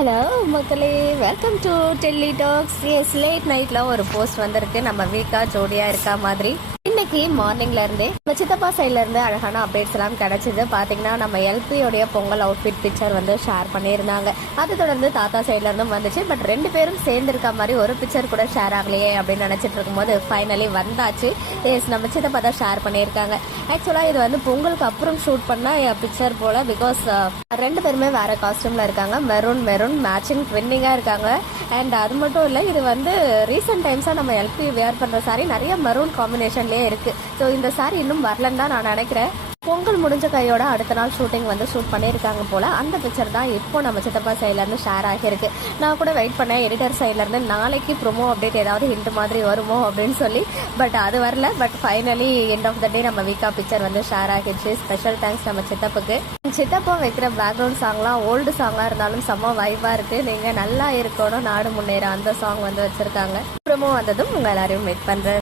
Hello மக்களே, welcome to Delhi talks. Yes, late நைட்ல ஒரு போஸ்ட் வந்திருக்கு. நம்ம வீக்கா ஜோடியா இருக்கா மாதிரி இன்னைக்கு மார்னிங்ல இருந்தே நம்ம சித்தப்பா சைட்ல இருந்து அழகான அப்டேட்ஸ் எல்லாம் கிடைச்சது. பாத்தீங்கன்னா நம்ம எல்பியோடைய பொங்கல் அவுட்ஃபிட் பிக்சர் வந்து ஷேர் பண்ணியிருந்தாங்க. அதை தொடர்ந்து தாத்தா சைட்ல இருந்தும் வந்துச்சு. பட் ரெண்டு பேரும் சேர்ந்து இருக்க மாதிரி ஒரு பிக்சர் கூட ஷேர் ஆகலையே அப்படின்னு நினைச்சிட்டு இருக்கும்போது ஃபைனலி வந்தாச்சு. எஸ், நம்ம சித்தப்பா தான் ஷேர் பண்ணியிருக்காங்க. ஆக்சுவலா இது வந்து பொங்கலுக்கு அப்புறம் ஷூட் பண்ண பிக்சர் போல. பிகாஸ் ரெண்டு பேருமே வேற காஸ்டியூம்ல இருக்காங்க. மெரூன் மேட்சிங் ட்வின்னிங்கா இருக்காங்க. அண்ட் அது மட்டும் இல்லை, இது வந்து ரீசெண்ட் டைம்ஸா நம்ம எல்பி வேர் பண்ற சாரி நிறைய மெரூன் காம்பினேஷன்லயே இருக்கு. ஸோ இந்த சாரி இன்னும் வரலன்னு தான் நான் நினைக்கிறேன். பொங்கல் முடிஞ்ச கையோட அடுத்த நாள் ஷூட்டிங் வந்து ஷூட் பண்ணியிருக்காங்க போல. அந்த பிக்சர் தான் இப்போ நம்ம சித்தப்பா சைட்ல இருந்து ஷேர் ஆகியிருக்கு. நான் கூட வெயிட் பண்ணேன் எடிட்டர் சைட்ல இருந்து நாளைக்கு ப்ரோமோ அப்டேட் ஏதாவது ஹிண்ட் மாதிரி வருமோ அப்படின்னு சொல்லி. பட் அது வரல. But finally end of the day நம்ம வீக்கா பிக்சர் வந்து ஷேர் ஆகிடுச்சு. ஸ்பெஷல் தேங்க்ஸ் நம்ம சித்தப்புக்கு. சித்தப்பா வைக்கிற பேக்ரவுண்ட் சாங்லாம் ஓல்டு சாங்கா இருந்தாலும் செம்ம வைபா இருக்கு. நீங்க நல்லா இருக்கணும் நாடு முன்னேற அந்த சாங் வந்து வச்சிருக்காங்க. ப்ரோமோ வந்ததும் உங்க எல்லாரையும் வெயிட் பண்றேன்.